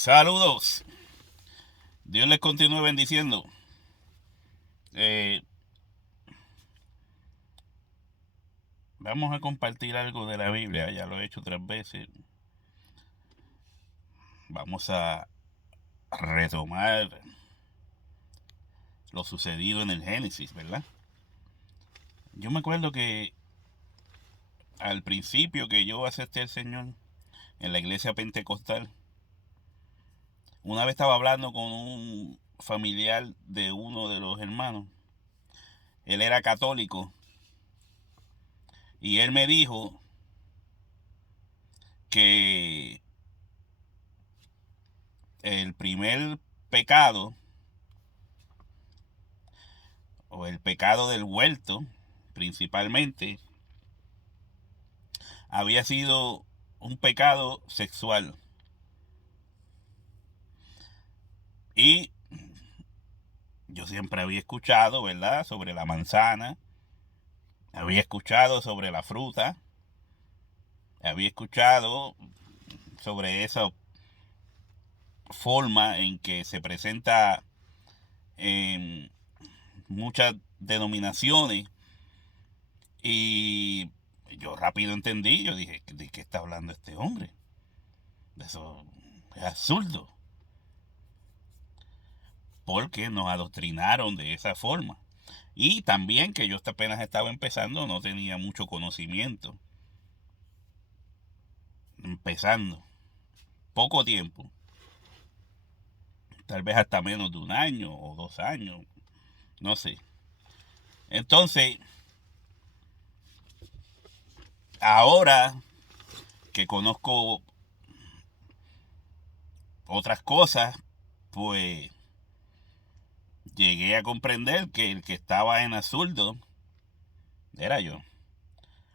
Saludos. Dios les continúe bendiciendo. Eh, Vamos a compartir algo de la Biblia. Ya lo he hecho 3 veces. Vamos a retomar lo sucedido en el Génesis, ¿verdad? Yo me acuerdo que al principio que yo acepté al Señor en la iglesia pentecostal, una vez estaba hablando con un familiar de uno de los hermanos. Él era católico y él me dijo que el primer pecado, o el pecado del huerto principalmente, había sido un pecado sexual. Y yo siempre había escuchado, ¿verdad?, sobre la manzana, había escuchado sobre la fruta, había escuchado sobre esa forma en que se presenta en muchas denominaciones. Y yo rápido entendí, yo dije, ¿de qué está hablando este hombre? Eso es absurdo, porque nos adoctrinaron de esa forma. Y también que yo apenas estaba empezando, no tenía mucho conocimiento. Empezando, poco tiempo, tal vez hasta menos de un año o 2 años, no sé. Entonces, ahora que conozco otras cosas, pues llegué a comprender que el que estaba en absurdo era yo,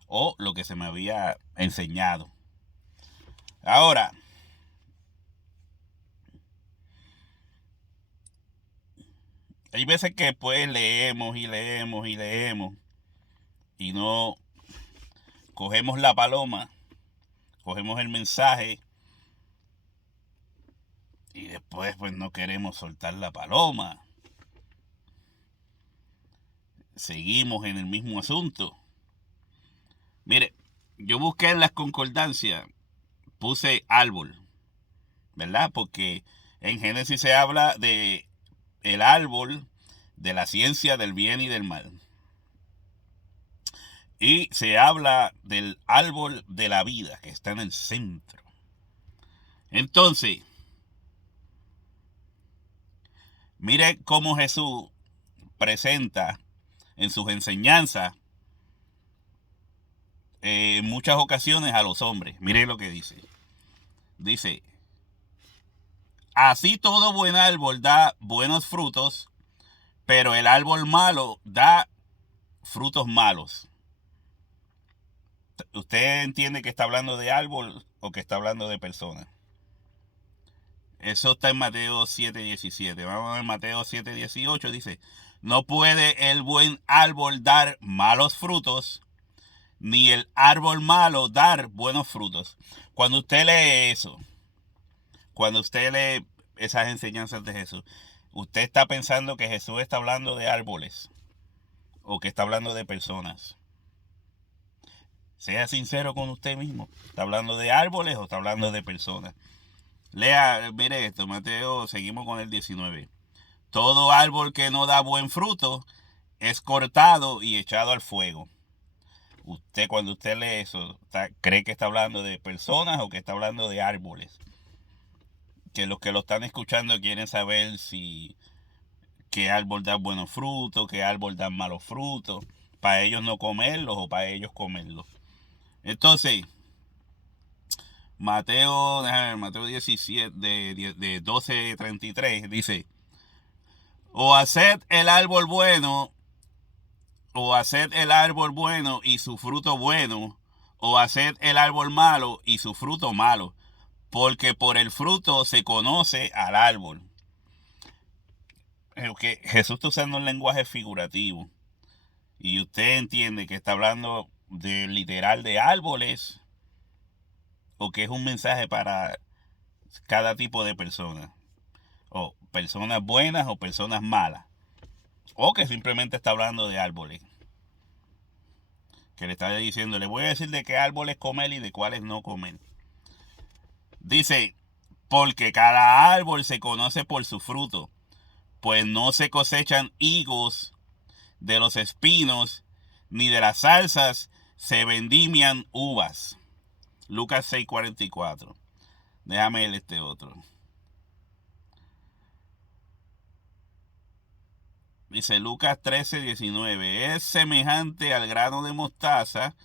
o lo que se me había enseñado. Ahora, hay veces que pues leemos y leemos y leemos y no cogemos la paloma, cogemos el mensaje y después pues no queremos soltar la paloma. Seguimos en el mismo asunto. Mire, yo busqué en las concordancias, puse árbol, ¿verdad? Porque en Génesis se habla de el árbol de la ciencia del bien y del mal. Y se habla del árbol de la vida que está en el centro. Entonces, mire cómo Jesús presenta en sus enseñanzas en muchas ocasiones a los hombres. Mire lo que dice. Dice, así todo buen árbol da buenos frutos, pero el árbol malo da frutos malos. ¿Usted entiende que está hablando de árbol o que está hablando de personas? Eso está en Mateo 7:17. Vamos a ver Mateo 7:18. Dice, no puede el buen árbol dar malos frutos, ni el árbol malo dar buenos frutos. Cuando usted lee eso, cuando usted lee esas enseñanzas de Jesús, usted está pensando que Jesús está hablando de árboles o que está hablando de personas. Sea sincero con usted mismo. ¿Está hablando de árboles o está hablando de personas? Lea, mire esto, Mateo, seguimos con el 19. Todo árbol que no da buen fruto es cortado y echado al fuego. Usted, cuando usted lee eso, ¿cree que está hablando de personas o que está hablando de árboles? Que los que lo están escuchando quieren saber si qué árbol da buenos frutos, qué árbol da malos frutos, para ellos no comerlos o para ellos comerlos. Entonces, Mateo 17, de 12:33, dice, o haced el árbol bueno, o haced el árbol bueno y su fruto bueno, o haced el árbol malo y su fruto malo, porque por el fruto se conoce al árbol. Que Jesús está usando un lenguaje figurativo y usted entiende que está hablando de literal de árboles o que es un mensaje para cada tipo de persona. O personas buenas o personas malas. O que simplemente está hablando de árboles. Que le está diciendo, le voy a decir de qué árboles comer y de cuáles no comer. Dice, porque cada árbol se conoce por su fruto, pues no se cosechan higos de los espinos, ni de las zarzas se vendimian uvas. Lucas 6:44. Déjame leer este otro. Dice Lucas 13:19. Es semejante al grano de mostaza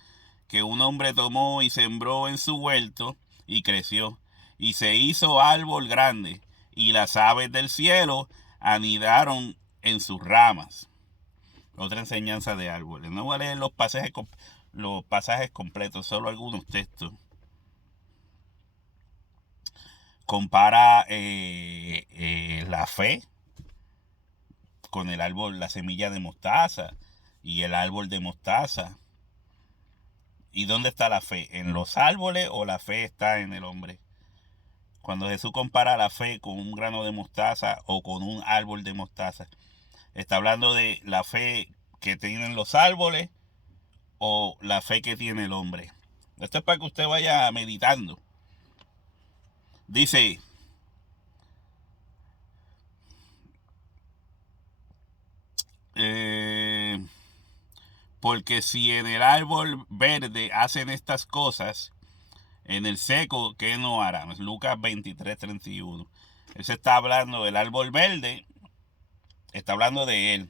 que un hombre tomó y sembró en su huerto y creció, y se hizo árbol grande, y las aves del cielo anidaron en sus ramas. Otra enseñanza de árboles. No voy a leer los pasajes completos, solo algunos textos. Compara la fe con el árbol, la semilla de mostaza y el árbol de mostaza. ¿Y dónde está la fe? ¿En los árboles o la fe está en el hombre? Cuando Jesús compara la fe con un grano de mostaza o con un árbol de mostaza, está hablando de la fe que tienen los árboles o la fe que tiene el hombre. Esto es para que usted vaya meditando. Dice, porque si en el árbol verde hacen estas cosas, en el seco, ¿qué no harán? Es Lucas 23:31. Él se está hablando del árbol verde, está hablando de él.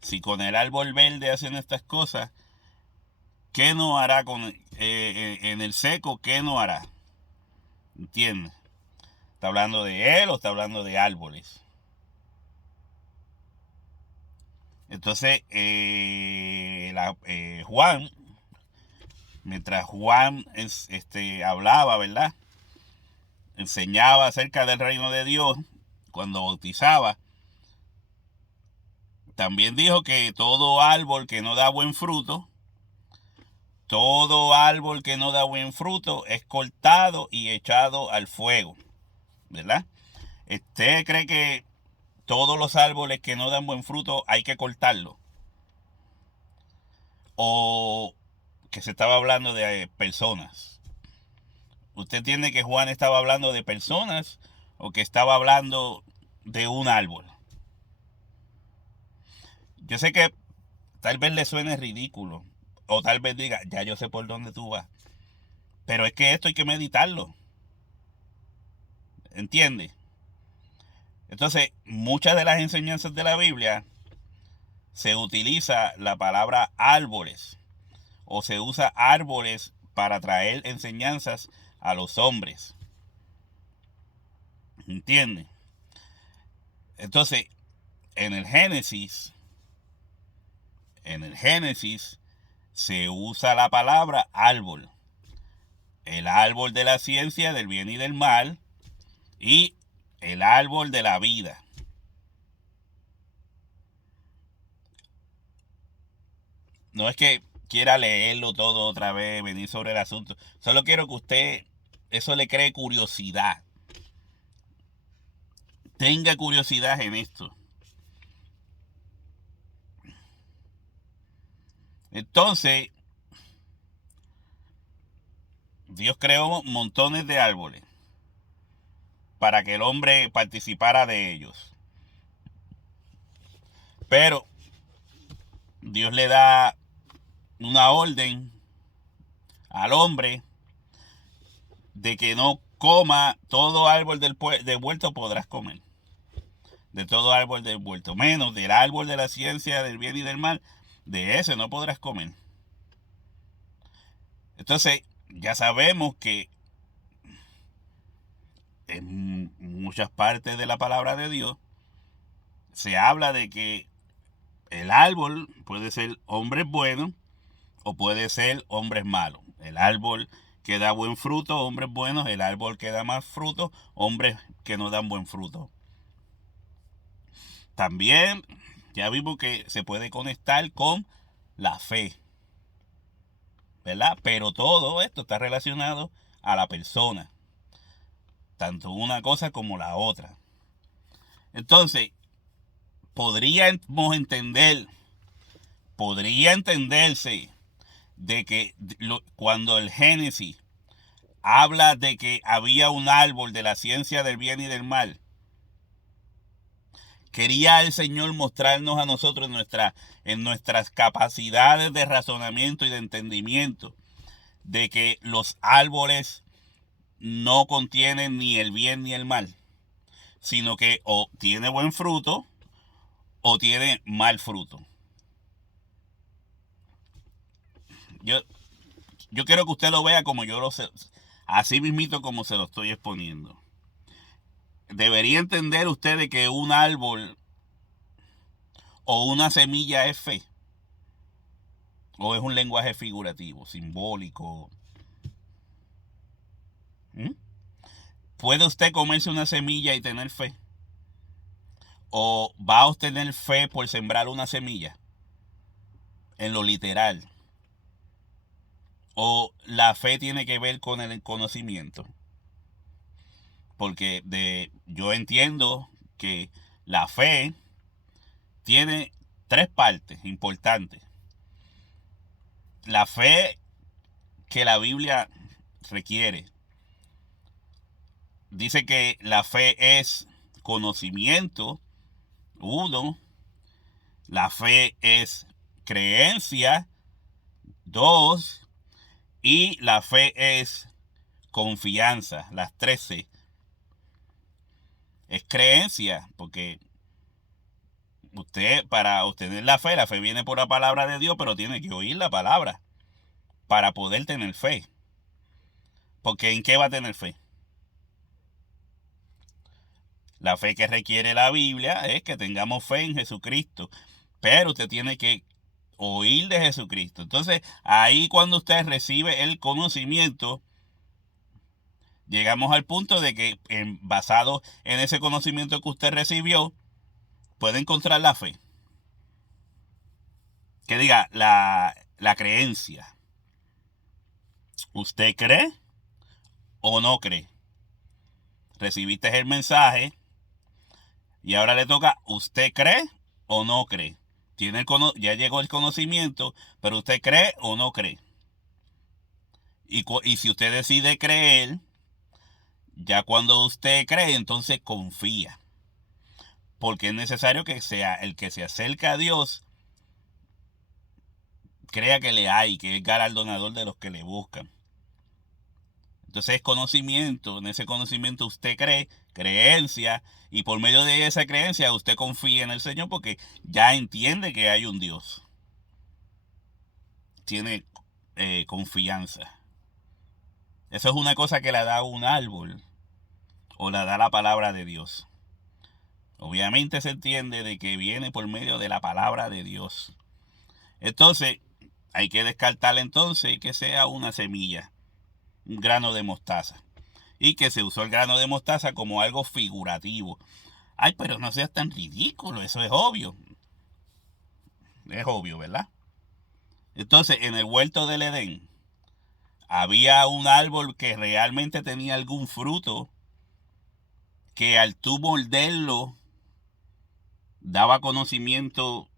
Si con el árbol verde hacen estas cosas, ¿qué no hará en el seco? ¿Qué no hará? ¿Entiendes? ¿Está hablando de él o está hablando de árboles? Entonces, Juan, mientras Juan hablaba, ¿verdad? Enseñaba acerca del reino de Dios, cuando bautizaba, también dijo que todo árbol que no da buen fruto, todo árbol que no da buen fruto es cortado y echado al fuego, ¿verdad? ¿Usted cree que todos los árboles que no dan buen fruto hay que cortarlos? ¿O que se estaba hablando de personas? ¿Usted entiende que Juan estaba hablando de personas o que estaba hablando de un árbol? Yo sé que tal vez le suene ridículo o tal vez diga, ya yo sé por dónde tú vas. Pero es que esto hay que meditarlo. ¿Entiende? Entonces, muchas de las enseñanzas de la Biblia se utiliza la palabra árboles o se usa árboles para traer enseñanzas a los hombres. ¿Entiende? Entonces, en el Génesis se usa la palabra árbol. El árbol de la ciencia del bien y del mal y el árbol de la vida. No es que quiera leerlo todo otra vez, venir sobre el asunto. Solo quiero que usted, eso le cree curiosidad. Tenga curiosidad en esto. Entonces, Dios creó montones de árboles para que el hombre participara de ellos. Pero Dios le da una orden al hombre de que no coma todo árbol del huerto podrás comer. De todo árbol del huerto, menos del árbol de la ciencia del bien y del mal, de ese no podrás comer. Entonces, ya sabemos que en muchas partes de la palabra de Dios se habla de que el árbol puede ser hombres buenos o puede ser hombres malos. El árbol que da buen fruto, hombres buenos. El árbol que da más fruto, hombres que no dan buen fruto. También ya vimos que se puede conectar con la fe, ¿verdad? Pero todo esto está relacionado a la persona. tanto una cosa como la otra. Entonces, podría entenderse de que cuando el Génesis habla de que había un árbol de la ciencia del bien y del mal, quería el Señor mostrarnos a nosotros en nuestras capacidades de razonamiento y de entendimiento de que los árboles no contienen ni el bien ni el mal, sino que o tiene buen fruto o tiene mal fruto. Yo quiero que usted lo vea como yo lo sé, así mismito como se lo estoy exponiendo. Debería entender usted de que un árbol o una semilla es fe, o es un lenguaje figurativo, simbólico. ¿Mm? ¿Puede usted comerse una semilla y tener fe? ¿O va a obtener fe por sembrar una semilla? En lo literal. ¿O la fe tiene que ver con el conocimiento? Porque yo entiendo que la fe tiene tres partes importantes. La fe que la Biblia requiere. Dice que la fe es conocimiento, uno. La fe es creencia, dos. Y la fe es confianza, las 13. Es creencia, porque usted, para obtener la fe viene por la palabra de Dios, pero tiene que oír la palabra para poder tener fe. Porque ¿en qué va a tener fe? La fe que requiere la Biblia es que tengamos fe en Jesucristo, pero usted tiene que oír de Jesucristo. Entonces, ahí cuando usted recibe el conocimiento, llegamos al punto de que basado en ese conocimiento que usted recibió, puede encontrar la fe. Que diga la creencia. ¿Usted cree o no cree? Recibiste el mensaje y ahora le toca, ¿usted cree o no cree? Ya llegó el conocimiento, pero ¿usted cree o no cree? Y si usted decide creer, ya cuando usted cree, entonces confía. Porque es necesario que sea el que se acerca a Dios, crea que le hay, que es galardonador de los que le buscan. Entonces es conocimiento, en ese conocimiento usted cree, creencia, y por medio de esa creencia usted confía en el Señor porque ya entiende que hay un Dios. Tiene confianza. Eso es una cosa que la da un árbol o la da la palabra de Dios. Obviamente se entiende de que viene por medio de la palabra de Dios. Entonces hay que descartar entonces que sea una semilla, un grano de mostaza. Y que se usó el grano de mostaza como algo figurativo. Ay, pero no seas tan ridículo, eso es obvio. Es obvio, ¿verdad? Entonces, en el huerto del Edén, había un árbol que realmente tenía algún fruto que al tú morderlo daba conocimiento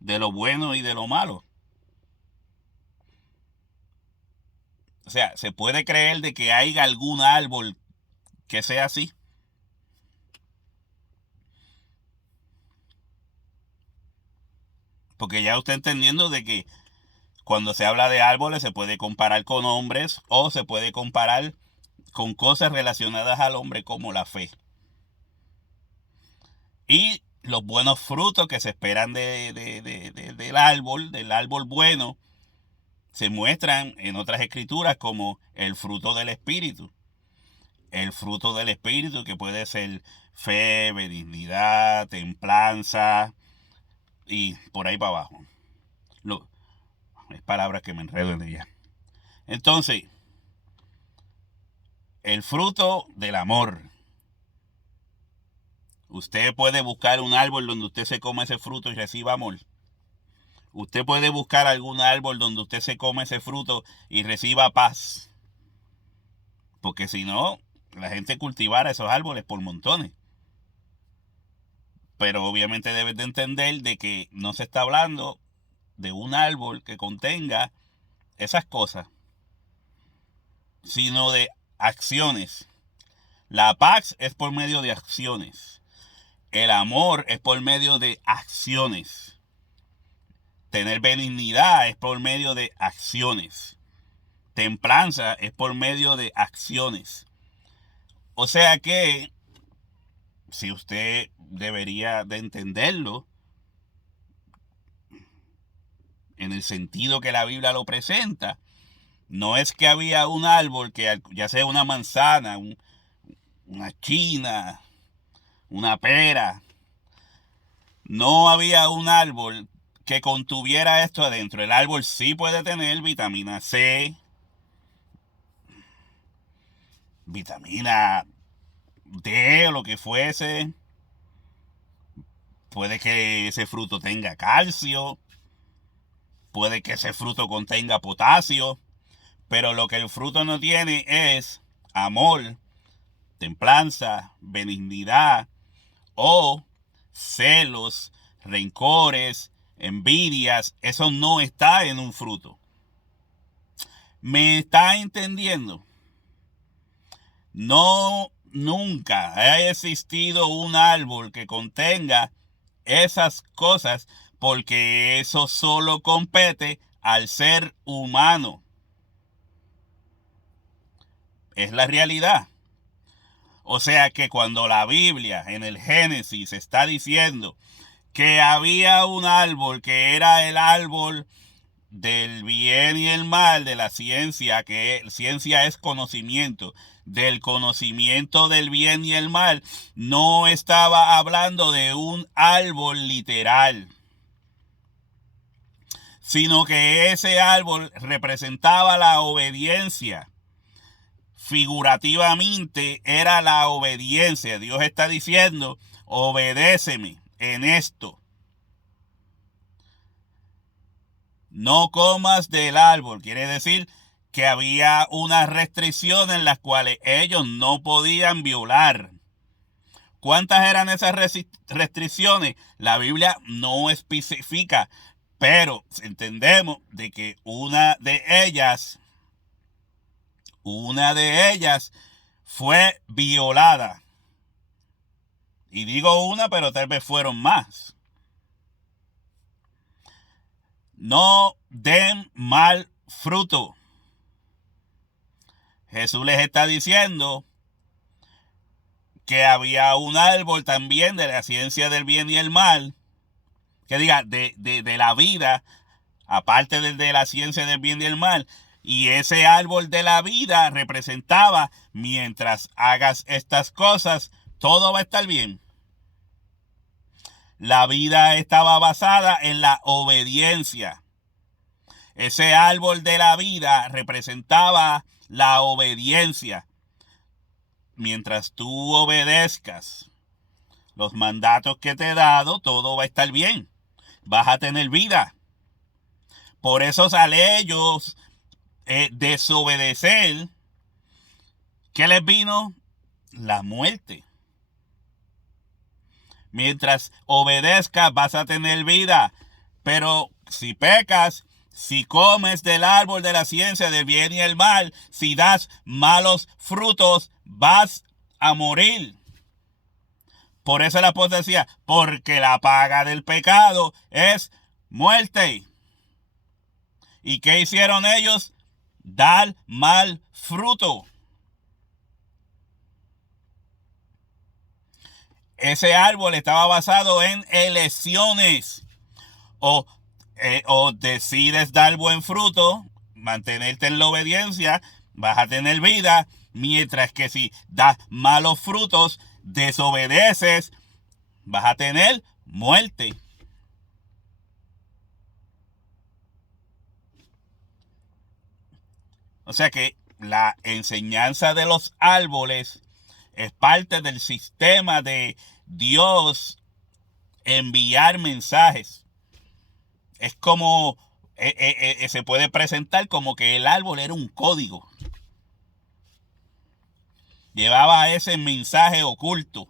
de lo bueno y de lo malo. O sea, ¿se puede creer de que haya algún árbol que sea así? Porque ya usted entendiendo de que cuando se habla de árboles se puede comparar con hombres o se puede comparar con cosas relacionadas al hombre como la fe. Y los buenos frutos que se esperan del árbol bueno, se muestran en otras escrituras como el fruto del Espíritu. El fruto del Espíritu que puede ser fe, benignidad, templanza y por ahí para abajo. Es palabras que me enredo en ella. Entonces, el fruto del amor. Usted puede buscar un árbol donde usted se coma ese fruto y reciba amor. Usted puede buscar algún árbol donde usted se come ese fruto y reciba paz. Porque si no, la gente cultivara esos árboles por montones. Pero obviamente debes de entender de que no se está hablando de un árbol que contenga esas cosas, sino de acciones. La paz es por medio de acciones. El amor es por medio de acciones. Tener benignidad es por medio de acciones. Templanza es por medio de acciones. O sea que, si usted debería de entenderlo, en el sentido que la Biblia lo presenta, no es que había un árbol que, ya sea una manzana, una china, una pera, no había un árbol que contuviera esto adentro. El árbol sí puede tener vitamina C, vitamina D o lo que fuese. Puede que ese fruto tenga calcio, puede que ese fruto contenga potasio, pero lo que el fruto no tiene es amor, templanza, benignidad o celos, rencores, envidias. Eso no está en un fruto. ¿Me está entendiendo? No, nunca ha existido un árbol que contenga esas cosas, porque eso solo compete al ser humano. Es la realidad. O sea que cuando la Biblia en el Génesis está diciendo que había un árbol que era el árbol del bien y el mal, de la ciencia, que ciencia es conocimiento, del conocimiento del bien y el mal, no estaba hablando de un árbol literal, sino que ese árbol representaba la obediencia. Figurativamente era la obediencia. Dios está diciendo, obedéceme en esto. No comas del árbol. Quiere decir que había unas restricciones en las cuales ellos no podían violar. ¿Cuántas eran esas restricciones? La Biblia no especifica, pero entendemos de que una de ellas fue violada. Y digo una, pero tal vez fueron más. No den mal fruto. Jesús les está diciendo que había un árbol también de la ciencia del bien y el mal, que diga, de la vida, aparte de la ciencia del bien y el mal, y ese árbol de la vida representaba, mientras hagas estas cosas, todo va a estar bien. La vida estaba basada en la obediencia. Ese árbol de la vida representaba la obediencia. Mientras tú obedezcas los mandatos que te he dado, todo va a estar bien. Vas a tener vida. Por eso sale ellos desobedecer. ¿Qué les vino? La muerte. Mientras obedezcas, vas a tener vida. Pero si pecas, si comes del árbol de la ciencia del bien y el mal, si das malos frutos, vas a morir. Por eso el apóstol decía, porque la paga del pecado es muerte. ¿Y qué hicieron ellos? Dar mal fruto. Ese árbol estaba basado en elecciones. O decides dar buen fruto, mantenerte en la obediencia, vas a tener vida, mientras que si das malos frutos, desobedeces, vas a tener muerte. O sea que la enseñanza de los árboles es parte del sistema de Dios enviar mensajes. Es como, se puede presentar como que el árbol era un código. llevaba ese mensaje oculto.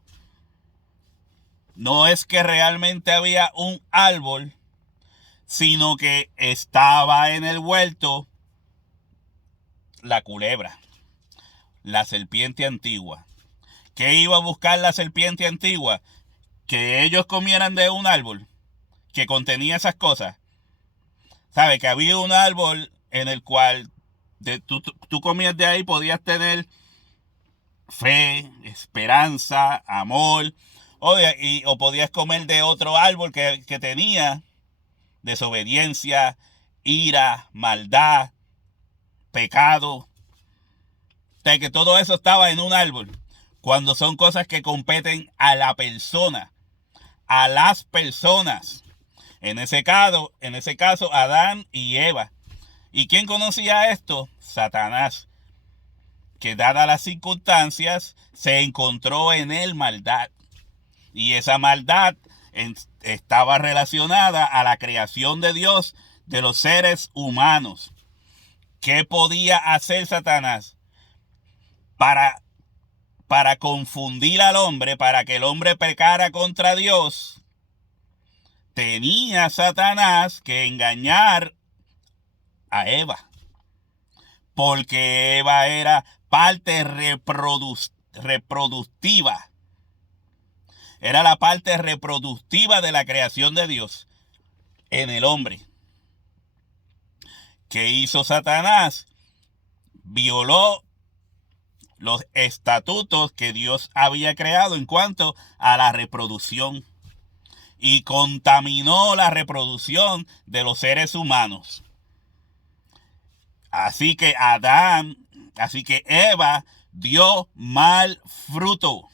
No es que realmente había un árbol, sino que estaba en el huerto la culebra, la serpiente antigua. ¿Qué iba a buscar la serpiente antigua? Que ellos comieran de un árbol que contenía esas cosas. ¿Sabe? Que había un árbol en el cual tú comías de ahí, podías tener fe, esperanza, amor, o podías comer de otro árbol que tenía desobediencia, ira, maldad, pecado. O sea, que todo eso estaba en un árbol, cuando son cosas que competen a la persona, a las personas. En ese caso, Adán y Eva. ¿Y quién conocía esto? Satanás, que dadas las circunstancias, se encontró en él maldad. Y esa maldad estaba relacionada a la creación de Dios de los seres humanos. ¿Qué podía hacer Satanás? Para confundir al hombre, para que el hombre pecara contra Dios, tenía Satanás que engañar a Eva, porque Eva era parte reproductiva. Era la parte reproductiva de la creación de Dios en el hombre. ¿Qué hizo Satanás? Violó los estatutos que Dios había creado en cuanto a la reproducción y contaminó la reproducción de los seres humanos. Así que Eva dio mal fruto.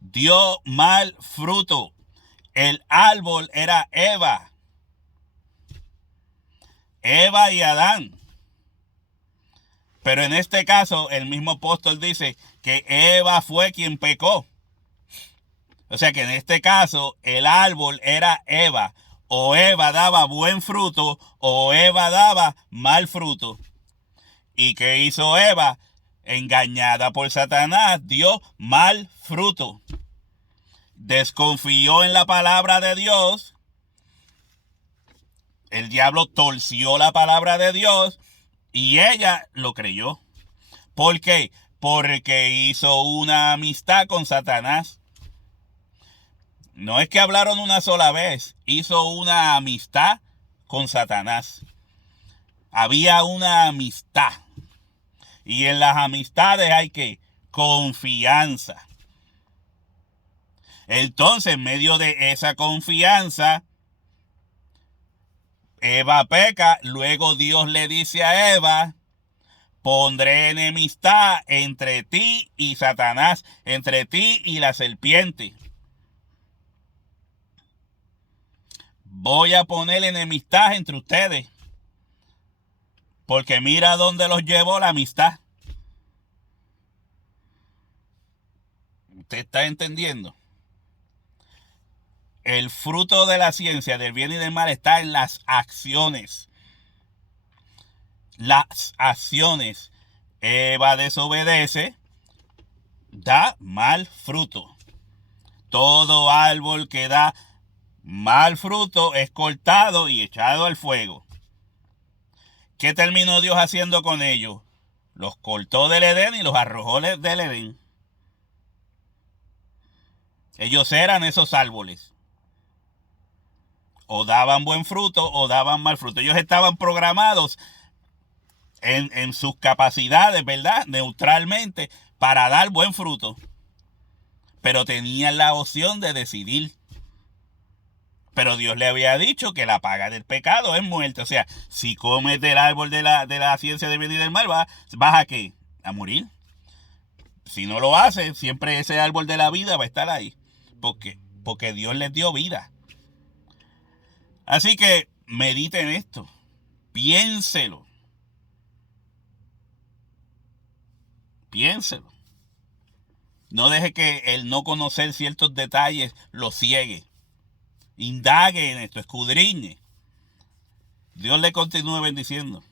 Dio mal fruto. El árbol era Eva. Eva y Adán. Pero en este caso, el mismo apóstol dice que Eva fue quien pecó. O sea que en este caso, el árbol era Eva. O Eva daba buen fruto, o Eva daba mal fruto. ¿Y qué hizo Eva? Engañada por Satanás, dio mal fruto. Desconfió en la palabra de Dios. El diablo torció la palabra de Dios y ella lo creyó. ¿Por qué? Porque hizo una amistad con Satanás. No es que hablaron una sola vez, hizo una amistad con Satanás. Había una amistad. Y en las amistades hay que confianza. Entonces, en medio de esa confianza, Eva peca. Luego Dios le dice a Eva: pondré enemistad entre ti y Satanás, entre ti y la serpiente. Voy a poner enemistad entre ustedes. Porque mira dónde los llevó la amistad. ¿Usted está entendiendo? El fruto de la ciencia del bien y del mal está en las acciones. Las acciones. Eva desobedece, da mal fruto. Todo árbol que da mal fruto es cortado y echado al fuego. ¿Qué terminó Dios haciendo con ellos? Los cortó del Edén y los arrojó del Edén. Ellos eran esos árboles. O daban buen fruto o daban mal fruto. Ellos estaban programados en sus capacidades, ¿verdad? Neutralmente, para dar buen fruto. Pero tenían la opción de decidir. Pero Dios le había dicho que la paga del pecado es muerte. O sea, si comes del árbol de la ciencia del bien y del mal, vas a ¿qué? A morir. Si no lo haces, siempre ese árbol de la vida va a estar ahí. Porque Dios les dio vida. Así que mediten esto. Piénselo. Piénselo. No deje que el no conocer ciertos detalles lo ciegue. Indague en esto, escudriñe. Dios le continúe bendiciendo.